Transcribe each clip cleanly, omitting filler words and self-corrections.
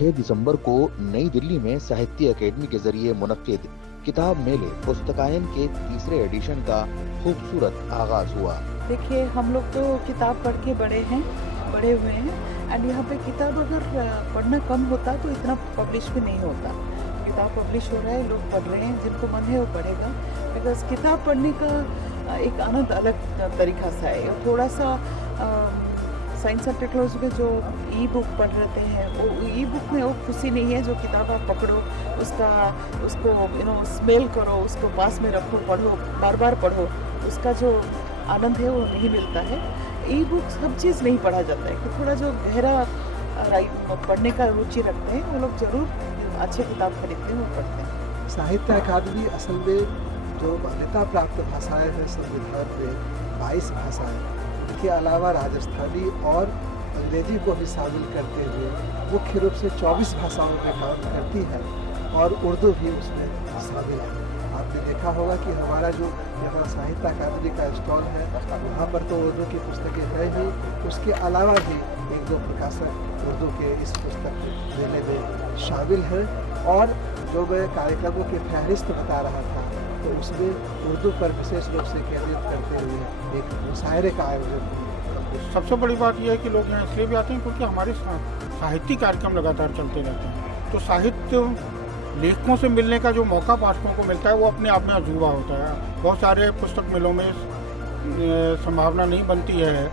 6 दिसंबर को नई दिल्ली में साहित्य अकेडमी के जरिए मुनक्किद किताब मेले पुस्तकायन के तीसरे एडिशन का खूबसूरत आगाज हुआ। देखिए, हम लोग तो किताब पढ़ के बड़े हुए हैं एंड यहाँ पे किताब अगर पढ़ना कम होता तो इतना पब्लिश भी नहीं होता। किताब पब्लिश हो रहा है, लोग पढ़ रहे हैं, जिनको मन है वो पढ़ेगा। बिकॉज किताब पढ़ने का एक आनंद अलग तरीका सा है। और थोड़ा सा साइंस एंड टेक्नोलॉजी में जो ई बुक पढ़ रहे हैं, वो ई बुक में वो खुशी नहीं है जो किताब आप पकड़ो, उसको स्मेल करो, उसको पास में रखो, पढ़ो, बार बार पढ़ो, उसका जो आनंद है वो नहीं मिलता है। ई बुक सब चीज़ नहीं पढ़ा जाता है। तो थोड़ा जो गहरा पढ़ने का रुचि रखते हैं वो लोग ज़रूर अच्छे किताब खरीदते हैं, वो पढ़ते हैं। साहित्य अकादमी असल में जो मान्यता प्राप्त भाषाएं हैं संविधान में 22 भाषाएं, उनके अलावा राजस्थानी और अंग्रेजी को भी शामिल करते हुए मुख्य रूप से 24 भाषाओं में काम करती है और उर्दू भी उसमें शामिल है। आपने देखा होगा कि हमारा जो यहाँ साहित्य अकादमी का स्टॉल है वहाँ पर तो उर्दू की पुस्तकें हैं ही, उसके अलावा भी 1-2 प्रकाशक उर्दू के इस पुस्तक मेले में शामिल हैं। और जो मैं कार्यक्रमों की फहरिस्त बता रहा था तो उसमें उर्दू पर विशेष रूप से केंद्रित करते हुए एक मुशायरे का आयोजन हुआ। सबसे बड़ी बात यह है कि लोग यहाँ इसलिए भी आते हैं क्योंकि हमारे साहित्यिक कार्यक्रम लगातार चलते रहते हैं। तो साहित्य लेखकों से मिलने का जो मौका पाठकों को मिलता है वो अपने आप में अजूबा होता है। बहुत सारे पुस्तक मेलों में संभावना नहीं बनती है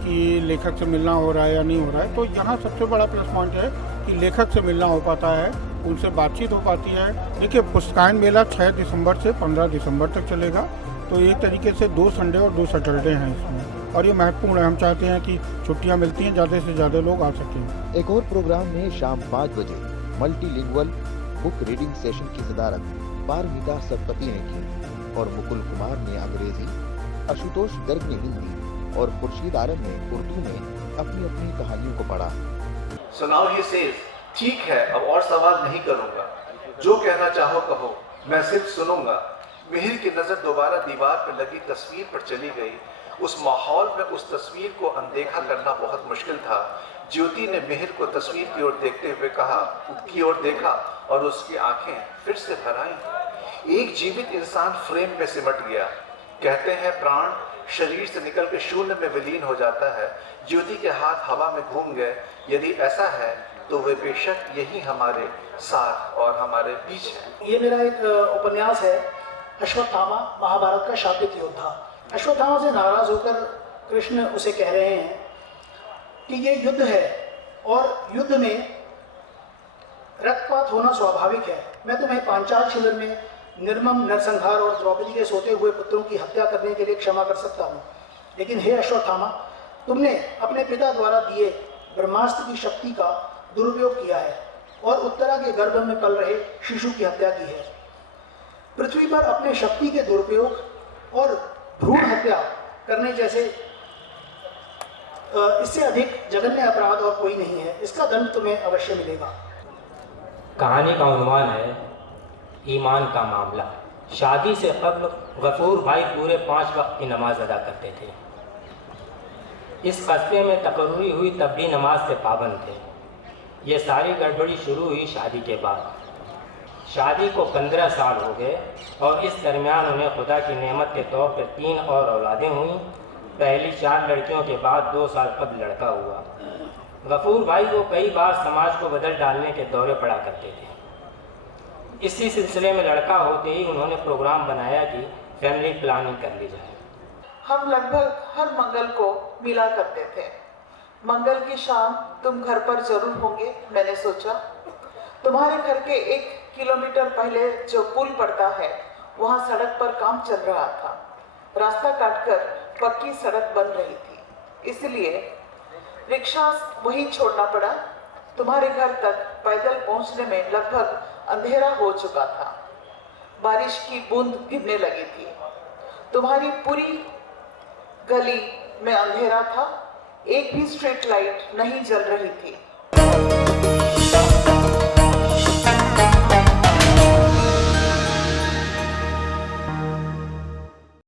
कि लेखक से मिलना हो रहा है या नहीं हो रहा है। तो यहाँ सबसे बड़ा प्लस पॉइंट है कि लेखक से मिलना हो पाता है, उनसे बातचीत हो पाती है। देखिए, पुस्तकायन मेला 6 दिसंबर से 15 दिसंबर तक चलेगा। तो एक तरीके से 2 संडे और 2 सैटरडे हैं इसमें, और ये महत्वपूर्ण है। हम चाहते हैं कि छुट्टियाँ मिलती हैं, ज़्यादा से ज़्यादा लोग आ सकें। एक और प्रोग्राम में शाम 5 बजे मल्टीलिंगुअल बुक रीडिंग सेशन की सदारत पारमिता सतपति ने की और मुकुल कुमार ने अंग्रेजी, आशुतोष गर्ग ने हिंदी और खुर्शीद आलम ने उर्दू में अपनी अपनी कहानियों को पढ़ा। So now he says, ठीक है, अब और सवाल नहीं करूंगा, जो कहना चाहो कहो, मैं सिर्फ सुनूंगा। मिहिर की नजर दोबारा दीवार पर लगी तस्वीर पर चली गई। उस माहौल में उस तस्वीर को अनदेखा करना बहुत मुश्किल था। ज्योति ने मिहिर को तस्वीर की ओर देखते हुए देखा और उसकी आंखें फिर से भर आईं। एक जीवित इंसान फ्रेम में सिमट गया। कहते हैं प्राण शरीर से निकल के शून्य में विलीन हो जाता है। ज्योति के हाथ हवा में घूम गए। यदि ऐसा है तो वे बेशक यही हमारे साथ और हमारे बीच है। ये मेरा एक उपन्यास है, अश्वत्थामा, महाभारत का शाब्दिक योद्धा। अश्वत्थामा से नाराज होकर कृष्ण उसे कह रहे हैं कि ये युद्ध है और युद्ध में रक्तपात होना स्वाभाविक है। मैं तुम्हें पांचाल शिविर में निर्मम नरसंहार और द्रौपदी के सोते हुए पुत्रों की हत्या करने के लिए क्षमा कर सकता हूँ, लेकिन हे अश्वत्थामा, तुमने अपने पिता द्वारा दिए ब्रह्मास्त्र की शक्ति का दुरुपयोग किया है और उत्तरा के गर्भ में पल रहे शिशु की हत्या की है। पृथ्वी पर अपने शक्ति के दुरुपयोग और भ्रूण हत्या करने जैसे इससे अधिक जघन्य अपराध और कोई नहीं है। इसका दंड तुम्हें अवश्य मिलेगा। कहानी का उन्वान है ईमान का मामला। शादी से कब्ल गफूर भाई पूरे 5 वक्त की नमाज अदा करते थे। इस कस्बे में तकर्री हुई तब भी नमाज से पाबंद थे। ये सारी गड़बड़ी शुरू हुई शादी के बाद। शादी को 15 साल हो गए और इस दरमियान उन्हें खुदा की नेमत के तौर पर 3 और औलादें हुईं। पहली 4 लड़कियों के बाद 2 साल कब लड़का हुआ। गफूर भाई को कई बार समाज को बदल डालने के दौरे पड़ा करते थे। इसी सिलसिले में लड़का होते ही उन्होंने प्रोग्राम बनाया कि फैमिली प्लानिंग कर ली जाए। हम लगभग हर मंगल को मिला करते थे। मंगल की शाम तुम घर पर जरूर होंगे। मैंने सोचा तुम्हारे घर के 1 किलोमीटर पहले जो पुल पड़ता है वहाँ सड़क पर काम चल रहा था। रास्ता काटकर पक्की सड़क बन रही थी, इसलिए रिक्शा वहीं छोड़ना पड़ा। तुम्हारे घर तक पैदल पहुंचने में लगभग अंधेरा हो चुका था। बारिश की बूंद गिरने लगी थी। तुम्हारी पूरी गली में अंधेरा था, एक भी स्ट्रीट लाइट नहीं जल रही थी।